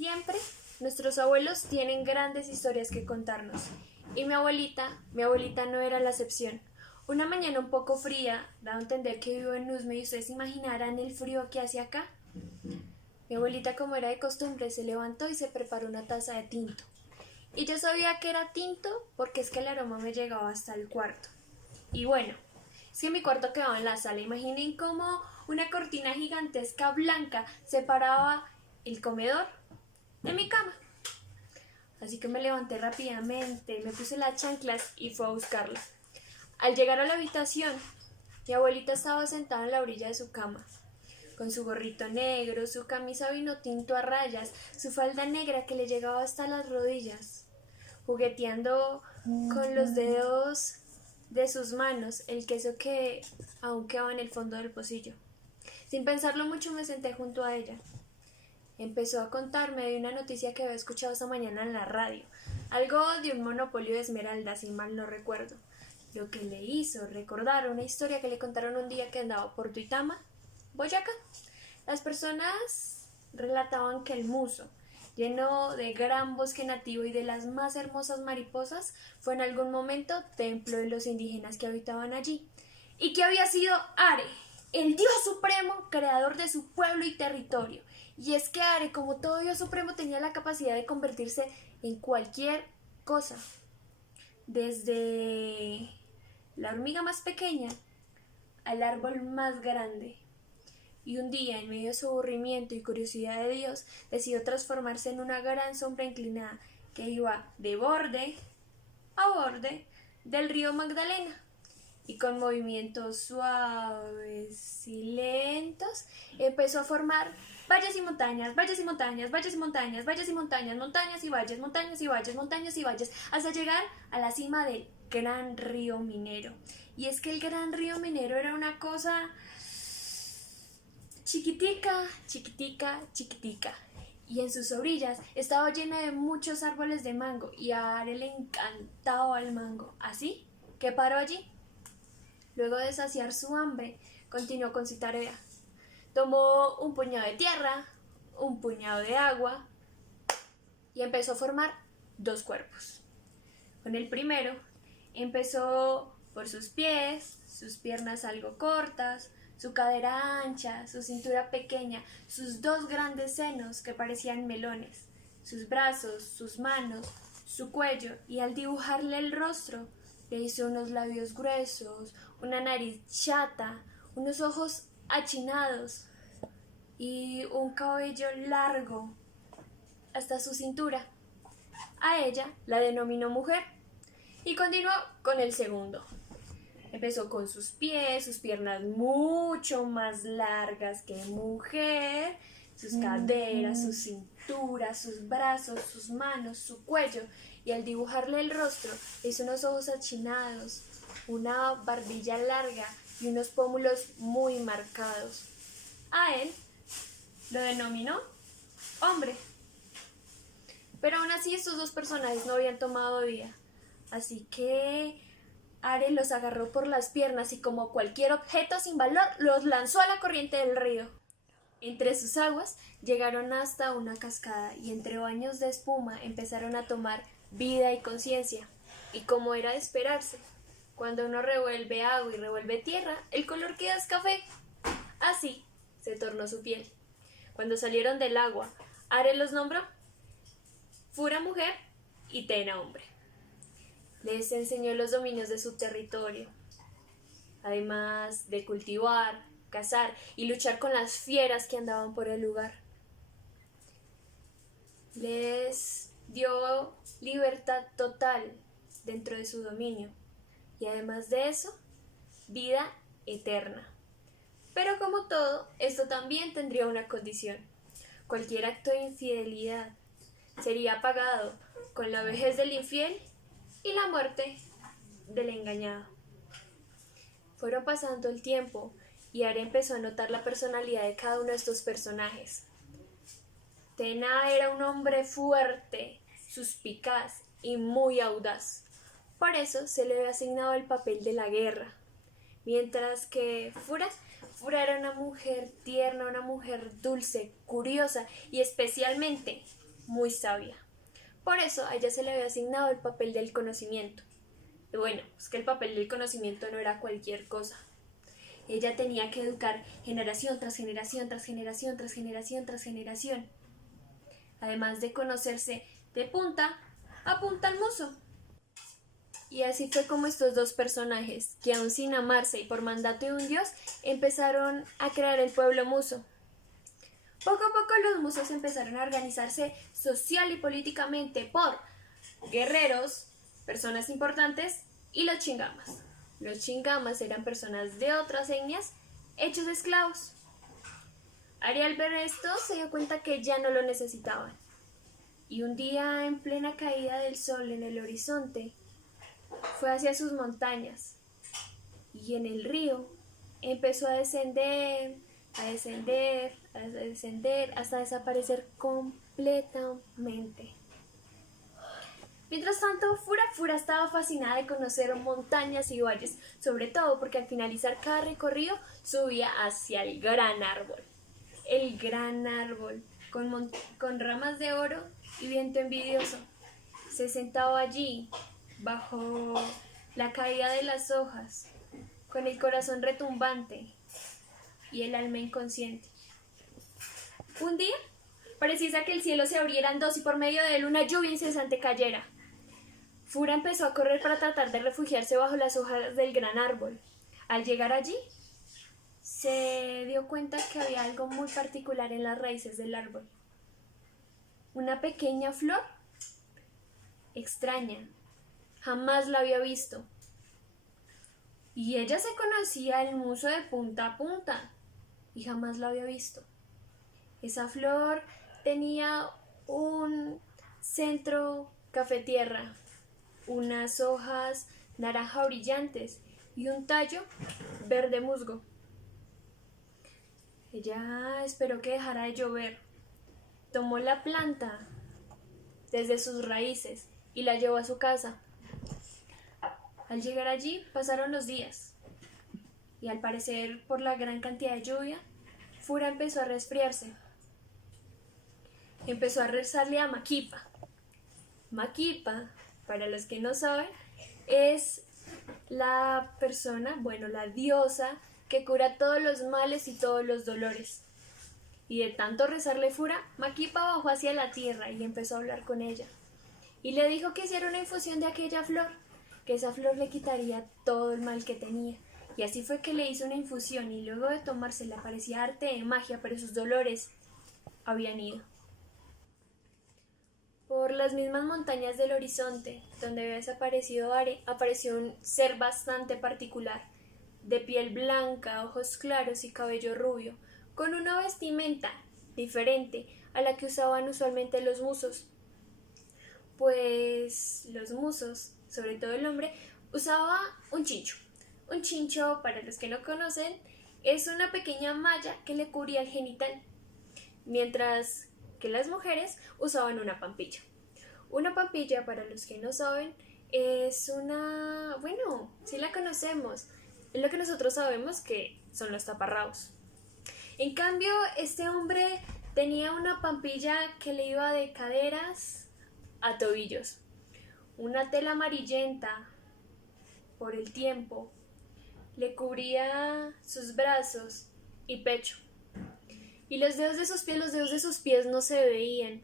Siempre nuestros abuelos tienen grandes historias que contarnos. Y mi abuelita no era la excepción. Una mañana un poco fría, daba a entender que vivo en Usme y ustedes se imaginarán el frío que hace acá. Mi abuelita, como era de costumbre, se levantó y se preparó una taza de tinto. Y yo sabía que era tinto porque es que el aroma me llegaba hasta el cuarto. Y bueno, es que mi cuarto quedaba en la sala. Imaginen cómo una cortina gigantesca blanca separaba el comedor de mi cama. Así que me levanté rápidamente, me puse las chanclas y fui a buscarla. Al llegar a la habitación, mi abuelita estaba sentada en la orilla de su cama, con su gorrito negro, su camisa vino tinto a rayas, su falda negra que le llegaba hasta las rodillas, jugueteando con los dedos de sus manos el queso que aún quedaba en el fondo del pocillo. Sin pensarlo mucho me senté junto a ella. Empezó a contarme de una noticia que había escuchado esta mañana en la radio, algo de un monopolio de esmeraldas, si mal no recuerdo, lo que le hizo recordar una historia que le contaron un día que andaba por Duitama, Boyacá. Las personas relataban que el Muso, lleno de gran bosque nativo y de las más hermosas mariposas, fue en algún momento templo de los indígenas que habitaban allí, y que había sido Are, el dios supremo, creador de su pueblo y territorio. Y es que Are, como todo dios supremo, tenía la capacidad de convertirse en cualquier cosa, desde la hormiga más pequeña al árbol más grande. Y un día, en medio de su aburrimiento y curiosidad de Dios, decidió transformarse en una gran sombra inclinada que iba de borde a borde del río Magdalena. Y con movimientos suaves y lentos empezó a formar valles y montañas, valles y montañas, valles y montañas, valles y montañas, montañas y valles, montañas y valles, montañas y valles, hasta llegar a la cima del gran río Minero. Y es que el gran río Minero era una cosa chiquitica, chiquitica, chiquitica. Y en sus orillas estaba llena de muchos árboles de mango, y a Are le encantaba el mango. Así que paró allí. Luego de saciar su hambre, continuó con su tarea. Tomó un puñado de tierra, un puñado de agua y empezó a formar dos cuerpos. Con el primero empezó por sus pies, sus piernas algo cortas, su cadera ancha, su cintura pequeña, sus dos grandes senos que parecían melones, sus brazos, sus manos, su cuello, y al dibujarle el rostro le hizo unos labios gruesos, una nariz chata, unos ojos achinados y un cabello largo hasta su cintura. A ella la denominó mujer y continuó con el segundo. Empezó con sus pies, sus piernas mucho más largas que mujer, sus caderas, su cintura, sus brazos, sus manos, su cuello, y al dibujarle el rostro hizo unos ojos achinados, una barbilla larga y unos pómulos muy marcados. A él lo denominó hombre. Pero aún así estos dos personajes no habían tomado vida, así que Are los agarró por las piernas y, como cualquier objeto sin valor, los lanzó a la corriente del río. Entre sus aguas llegaron hasta una cascada y entre baños de espuma empezaron a tomar vida y conciencia. Y como era de esperarse, cuando uno revuelve agua y revuelve tierra, el color queda es café. Así se tornó su piel. Cuando salieron del agua, Are los nombró Fura mujer y Tena hombre. Les enseñó los dominios de su territorio, además de cultivar, cazar y luchar con las fieras que andaban por el lugar. Les dio libertad total dentro de su dominio y, además de eso, vida eterna. Pero como todo, esto también tendría una condición. Cualquier acto de infidelidad sería pagado con la vejez del infiel y la muerte del engañado. Fueron pasando el tiempo y Are empezó a notar la personalidad de cada uno de estos personajes. Tena era un hombre fuerte, suspicaz y muy audaz. Por eso se le había asignado el papel de la guerra. Mientras que Fura era una mujer tierna, una mujer dulce, curiosa y especialmente muy sabia. Por eso a ella se le había asignado el papel del conocimiento. Y bueno, es que el papel del conocimiento no era cualquier cosa. Ella tenía que educar generación tras generación, tras generación, tras generación, tras generación. Además de conocerse de punta a punta al muso. Y así fue como estos dos personajes, que aún sin amarse y por mandato de un dios, empezaron a crear el pueblo muso. Poco a poco los musos empezaron a organizarse social y políticamente por guerreros, personas importantes, y los chingamas. Los chingamas eran personas de otras etnias hechos esclavos. Ari al ver esto se dio cuenta que ya no lo necesitaban. Y un día, en plena caída del sol en el horizonte, fue hacia sus montañas y en el río empezó a descender, a descender, a descender hasta desaparecer completamente. Mientras tanto, Fura estaba fascinada de conocer montañas y valles, sobre todo porque al finalizar cada recorrido subía hacia el gran árbol. El gran árbol, con ramas de oro y viento envidioso. Se sentaba allí, bajo la caída de las hojas, con el corazón retumbante y el alma inconsciente. Un día, parecía que el cielo se abriera en dos y por medio de él una lluvia incesante cayera. Fura empezó a correr para tratar de refugiarse bajo las hojas del gran árbol. Al llegar allí, se dio cuenta que había algo muy particular en las raíces del árbol. Una pequeña flor extraña. Jamás la había visto. Y ella se conocía el muso de punta a punta y jamás la había visto. Esa flor tenía un centro café tierra, unas hojas naranja brillantes y un tallo verde musgo. Ella esperó que dejara de llover. Tomó la planta desde sus raíces y la llevó a su casa. Al llegar allí pasaron los días y al parecer por la gran cantidad de lluvia, Fura empezó a resfriarse. Empezó a rezarle a Maquipa. Maquipa, para los que no saben, es la persona, la diosa que cura todos los males y todos los dolores. Y de tanto rezarle Fura, Maquipa bajó hacia la tierra y empezó a hablar con ella. Y le dijo que hiciera una infusión de aquella flor, que esa flor le quitaría todo el mal que tenía. Y así fue que le hizo una infusión y luego de tomársela parecía arte de magia, pero sus dolores habían ido. Por las mismas montañas del horizonte, donde había desaparecido Are, apareció un ser bastante particular, de piel blanca, ojos claros y cabello rubio, con una vestimenta diferente a la que usaban usualmente los musos. Pues los musos, sobre todo el hombre, usaba un chincho. Un chincho, para los que no conocen, es una pequeña malla que le cubría el genital, mientras que las mujeres usaban una pampilla. Una pampilla, para los que no saben, es una... sí la conocemos. Es lo que nosotros sabemos que son los taparrabos. En cambio, este hombre tenía una pampilla que le iba de caderas a tobillos. Una tela amarillenta por el tiempo le cubría sus brazos y pecho. Y los dedos de sus pies no se veían,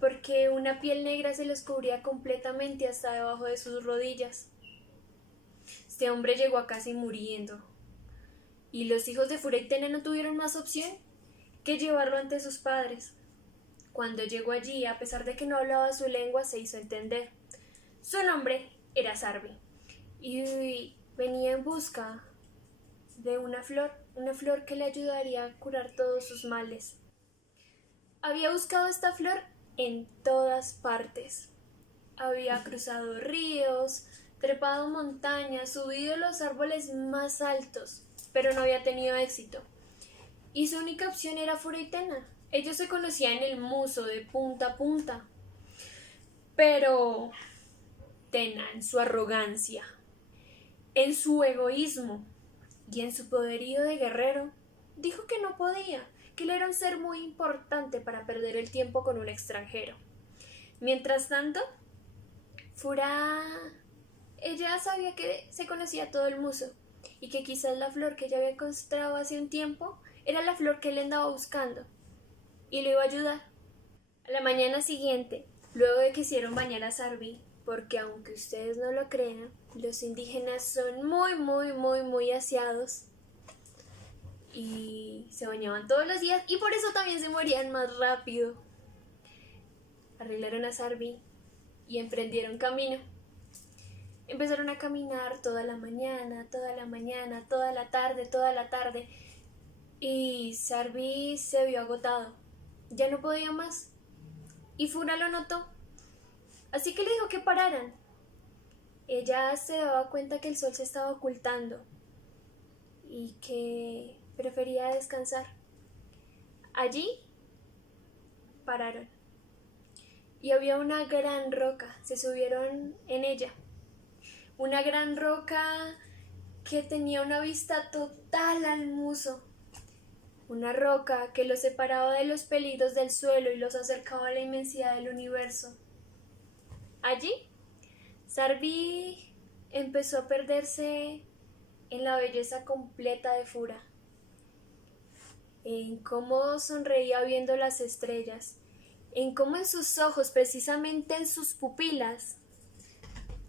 porque una piel negra se los cubría completamente hasta debajo de sus rodillas. Este hombre llegó a casi muriendo, y los hijos de Fureitene no tuvieron más opción que llevarlo ante sus padres. Cuando llegó allí, a pesar de que no hablaba su lengua, se hizo entender. Su nombre era Sarvi, y venía en busca de una flor que le ayudaría a curar todos sus males. Había buscado esta flor en todas partes. Había cruzado ríos, trepado montañas, subido los árboles más altos, pero no había tenido éxito. Y su única opción era Fureitena. Ellos se conocían en el muso de punta a punta. Pero Tena, en su arrogancia, en su egoísmo y en su poderío de guerrero, dijo que no podía, que él era un ser muy importante para perder el tiempo con un extranjero. Mientras tanto, Fura, ella sabía que se conocía todo el muso y que quizás la flor que ella había encontrado hace un tiempo era la flor que él andaba buscando y lo iba a ayudar. A la mañana siguiente, luego de que hicieron bañar a Sarvi, porque aunque ustedes no lo crean, los indígenas son muy aseados y se bañaban todos los días y por eso también se morían más rápido. Arreglaron a Sarvi y emprendieron camino. Empezaron a caminar toda la mañana, toda la tarde y Sarvi se vio agotado. Ya no podía más y Fura lo notó, así que le dijo que pararan. Ella se daba cuenta que el sol se estaba ocultando y que prefería descansar. Allí pararon y había una gran roca. Se subieron en ella. Una gran roca que tenía una vista total al muso. Una roca que los separaba de los peligros del suelo y los acercaba a la inmensidad del universo. Allí, Sarvi empezó a perderse en la belleza completa de Fura, en cómo sonreía viendo las estrellas, en cómo en sus ojos, precisamente en sus pupilas,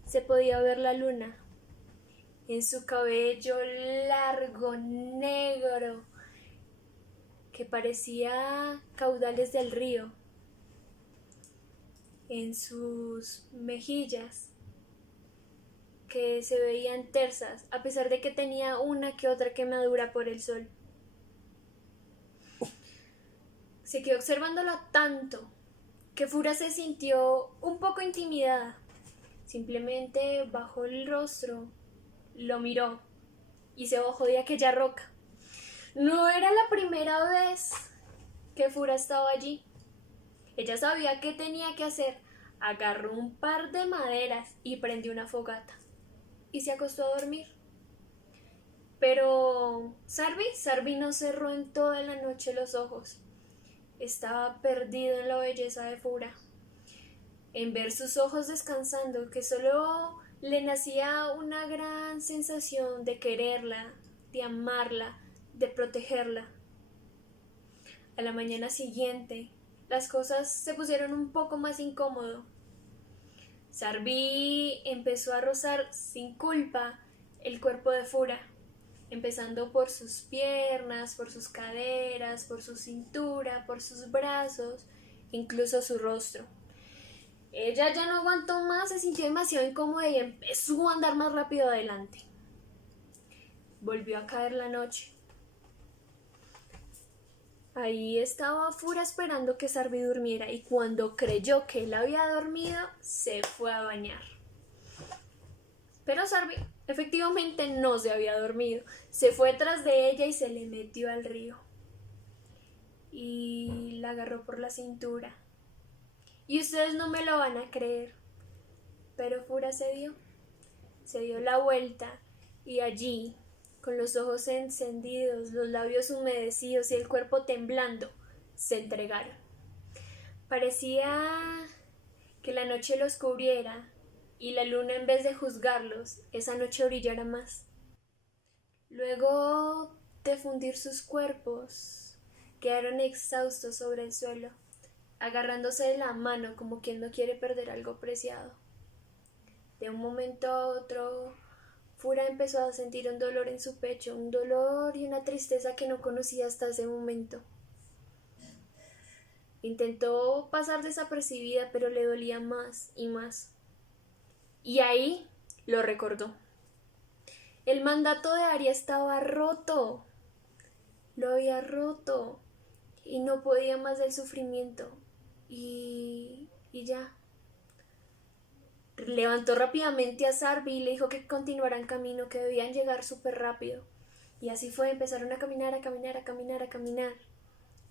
se podía ver la luna, en su cabello largo, negro, que parecía caudales del río, en sus mejillas, que se veían tersas, a pesar de que tenía una que otra quemadura por el sol. Se quedó observándola tanto que Fura se sintió un poco intimidada. Simplemente bajó el rostro, lo miró y se bajó de aquella roca. No era la primera vez que Fura estaba allí. Ella sabía qué tenía que hacer. Agarró un par de maderas y prendió una fogata y se acostó a dormir. Pero Sarvi no cerró en toda la noche los ojos. Estaba perdido en la belleza de Fura, en ver sus ojos descansando, que solo le nacía una gran sensación de quererla, de amarla, de protegerla. A la mañana siguiente, las cosas se pusieron un poco más incómodo. Sarvi empezó a rozar sin culpa el cuerpo de Fura, empezando por sus piernas, por sus caderas, por su cintura, por sus brazos, incluso su rostro. Ella ya no aguantó más, se sintió demasiado incómoda y empezó a andar más rápido adelante. Volvió a caer la noche. Ahí estaba Fura esperando que Sarvi durmiera y cuando creyó que él había dormido, se fue a bañar. Pero Sarvi efectivamente no se había dormido. Se fue tras de ella y se le metió al río. Y la agarró por la cintura. Y ustedes no me lo van a creer, pero Fura se dio la vuelta y allí, con los ojos encendidos, los labios humedecidos y el cuerpo temblando, se entregaron. Parecía que la noche los cubriera y la luna, en vez de juzgarlos, esa noche brillara más. Luego de fundir sus cuerpos, quedaron exhaustos sobre el suelo, agarrándose de la mano como quien no quiere perder algo preciado. De un momento a otro, Fura empezó a sentir un dolor en su pecho, un dolor y una tristeza que no conocía hasta ese momento. Intentó pasar desapercibida, pero le dolía más y más. Y ahí lo recordó. El mandato de Aria estaba roto. Lo había roto y no podía más del sufrimiento. Y ya. Levantó rápidamente a Sarvi y le dijo que continuaran camino, que debían llegar súper rápido. Y así fue, empezaron a caminar,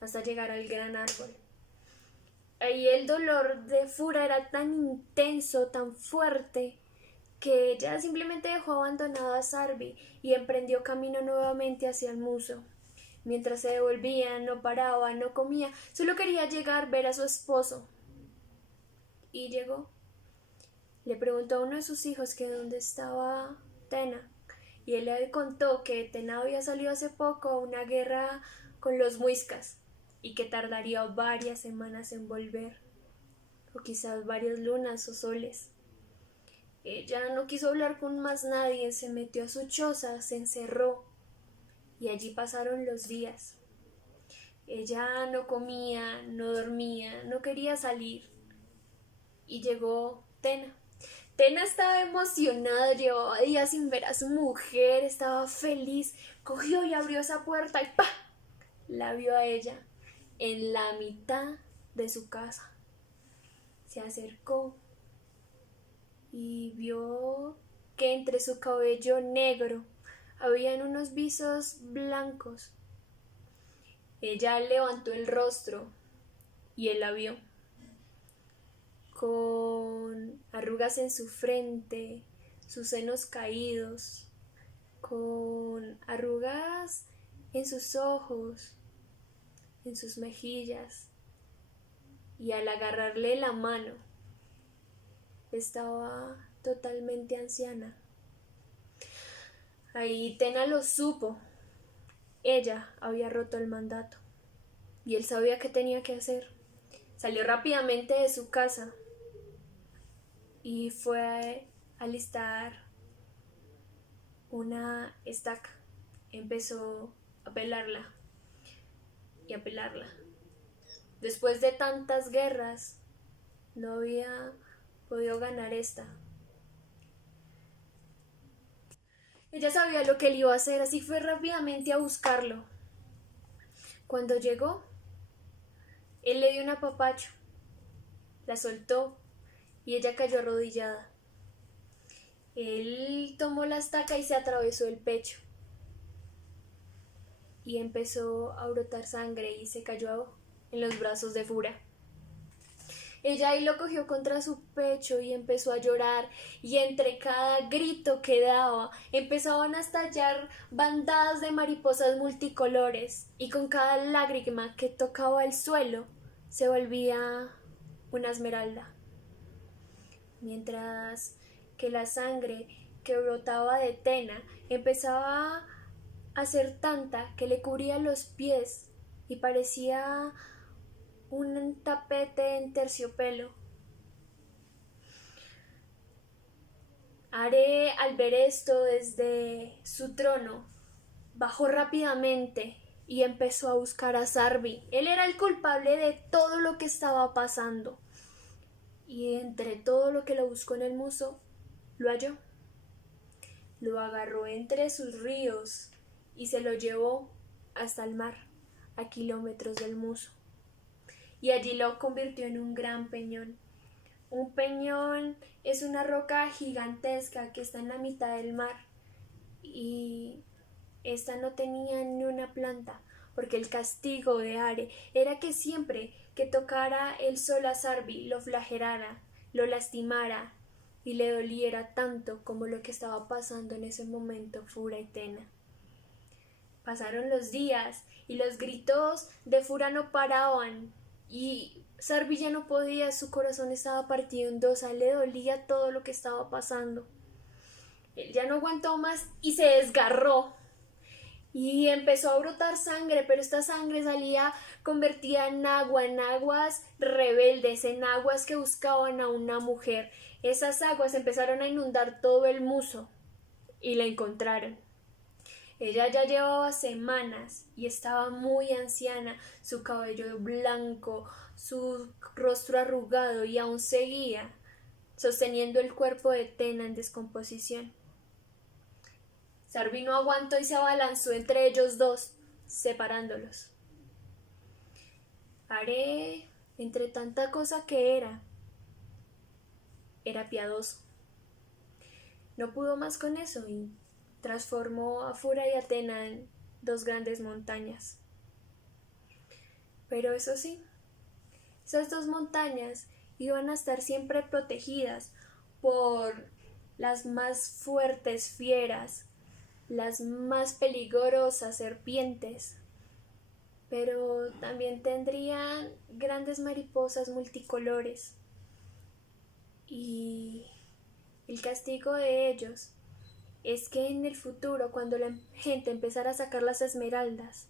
hasta llegar al gran árbol. Ahí el dolor de Fura era tan intenso, tan fuerte, que ella simplemente dejó abandonado a Sarvi y emprendió camino nuevamente hacia el muso. Mientras se devolvía, no paraba, no comía, solo quería llegar, ver a su esposo. y llegó. Le preguntó a uno de sus hijos que dónde estaba Tena, y él le contó que Tena había salido hace poco a una guerra con los muiscas y que tardaría varias semanas en volver, o quizás varias lunas o soles. Ella no quiso hablar con más nadie, se metió a su choza, se encerró y allí pasaron los días. Ella no comía, no dormía, no quería salir y llegó Tena. Tena estaba emocionado, llevaba días sin ver a su mujer, estaba feliz, cogió y abrió esa puerta y ¡pa! La vio a ella en la mitad de su casa. Se acercó y vio que entre su cabello negro habían unos visos blancos. Ella levantó el rostro y él la vio, con arrugas en su frente, sus senos caídos, con arrugas en sus ojos, en sus mejillas, y al agarrarle la mano estaba totalmente anciana. Ahí Tena lo supo. Ella había roto el mandato y él sabía qué tenía que hacer. Salió rápidamente de su casa y fue a alistar una estaca. Empezó a pelarla y a pelarla. Después de tantas guerras, no había podido ganar esta. Ella sabía lo que él iba a hacer, así fue rápidamente a buscarlo. Cuando llegó, él le dio un apapacho, la soltó y ella cayó arrodillada. Él tomó la estaca y se atravesó el pecho y empezó a brotar sangre y se cayó en los brazos de Fura. Ella ahí lo cogió contra su pecho y empezó a llorar, y entre cada grito que daba empezaban a estallar bandadas de mariposas multicolores, y con cada lágrima que tocaba el suelo se volvía una esmeralda. Mientras que la sangre que brotaba de Tena empezaba a ser tanta que le cubría los pies y parecía un tapete en terciopelo. Are, al ver esto desde su trono, bajó rápidamente y empezó a buscar a Zarbi. Él era el culpable de todo lo que estaba pasando. Y entre todo lo que lo buscó en el muso, lo halló. Lo agarró entre sus ríos y se lo llevó hasta el mar, a kilómetros del muso. Y allí lo convirtió en un gran peñón. Un peñón es una roca gigantesca que está en la mitad del mar, y esta no tenía ni una planta, porque el castigo de Are era que siempre que tocara el sol a Zarbi lo flagelara, lo lastimara y le doliera tanto como lo que estaba pasando en ese momento Fura y Tena. Pasaron los días y los gritos de Fura no paraban, y Zarbi ya no podía, su corazón estaba partido en dos, a él le dolía todo lo que estaba pasando. Él ya no aguantó más y se desgarró y empezó a brotar sangre, pero esta sangre salía convertida en agua, en aguas rebeldes, en aguas que buscaban a una mujer. Esas aguas empezaron a inundar todo el muso y la encontraron. Ella ya llevaba semanas y estaba muy anciana, su cabello blanco, su rostro arrugado, y aún seguía sosteniendo el cuerpo de Tena en descomposición. Zarbi no aguantó y se abalanzó entre ellos dos, separándolos. Are, entre tanta cosa que era piadoso. No pudo más con eso y transformó a Fura y a Tena en dos grandes montañas. Pero eso sí, esas dos montañas iban a estar siempre protegidas por las más fuertes fieras, las más peligrosas serpientes, pero también tendrían grandes mariposas multicolores Y el castigo de ellos es que en el futuro, cuando la gente empezara a sacar las esmeraldas,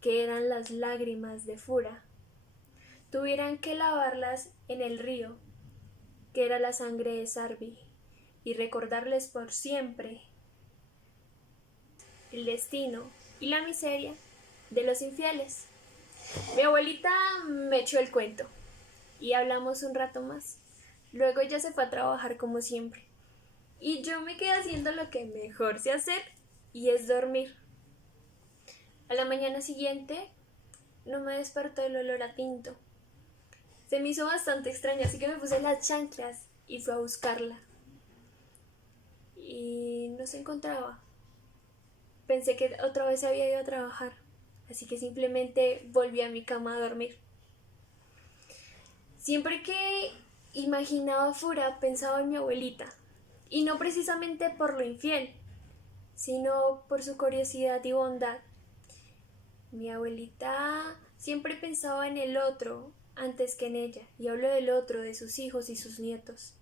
que eran las lágrimas de Fura, tuvieran que lavarlas en el río, que era la sangre de Sarvi, y recordarles por siempre el destino y la miseria de los infieles. Mi abuelita me echó el cuento y hablamos un rato más. Luego ella se fue a trabajar como siempre y yo me quedé haciendo lo que mejor sé hacer, y es dormir. A la mañana siguiente no me despertó el olor a tinto. Se me hizo bastante extraño, así que me puse las chanclas y fui a buscarla. Y no se encontraba. Pensé que otra vez se había ido a trabajar, así que simplemente volví a mi cama a dormir. Siempre que imaginaba a Fura pensaba en mi abuelita, y no precisamente por lo infiel, sino por su curiosidad y bondad. Mi abuelita siempre pensaba en el otro antes que en ella, y hablo del otro, de sus hijos y sus nietos.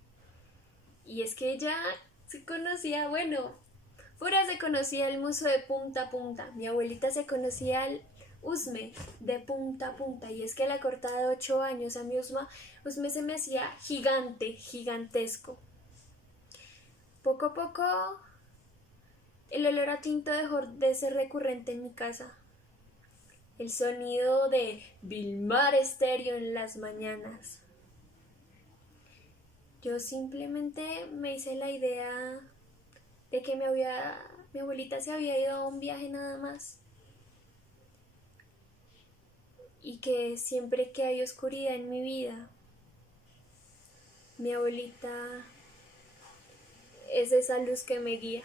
Y es que ella se conocía, bueno, Fura se conocía el muso de punta a punta, mi abuelita se conocía el Usme de punta a punta, y es que a la cortada de 8 años a mi Usme se me hacía gigante, gigantesco. Poco a poco el olor a tinto dejó de ser recurrente en mi casa. El sonido de Vilmar Estéreo en las mañanas. Yo simplemente me hice la idea de que mi abuelita se había ido a un viaje nada más, y que siempre que hay oscuridad en mi vida, mi abuelita es esa luz que me guía.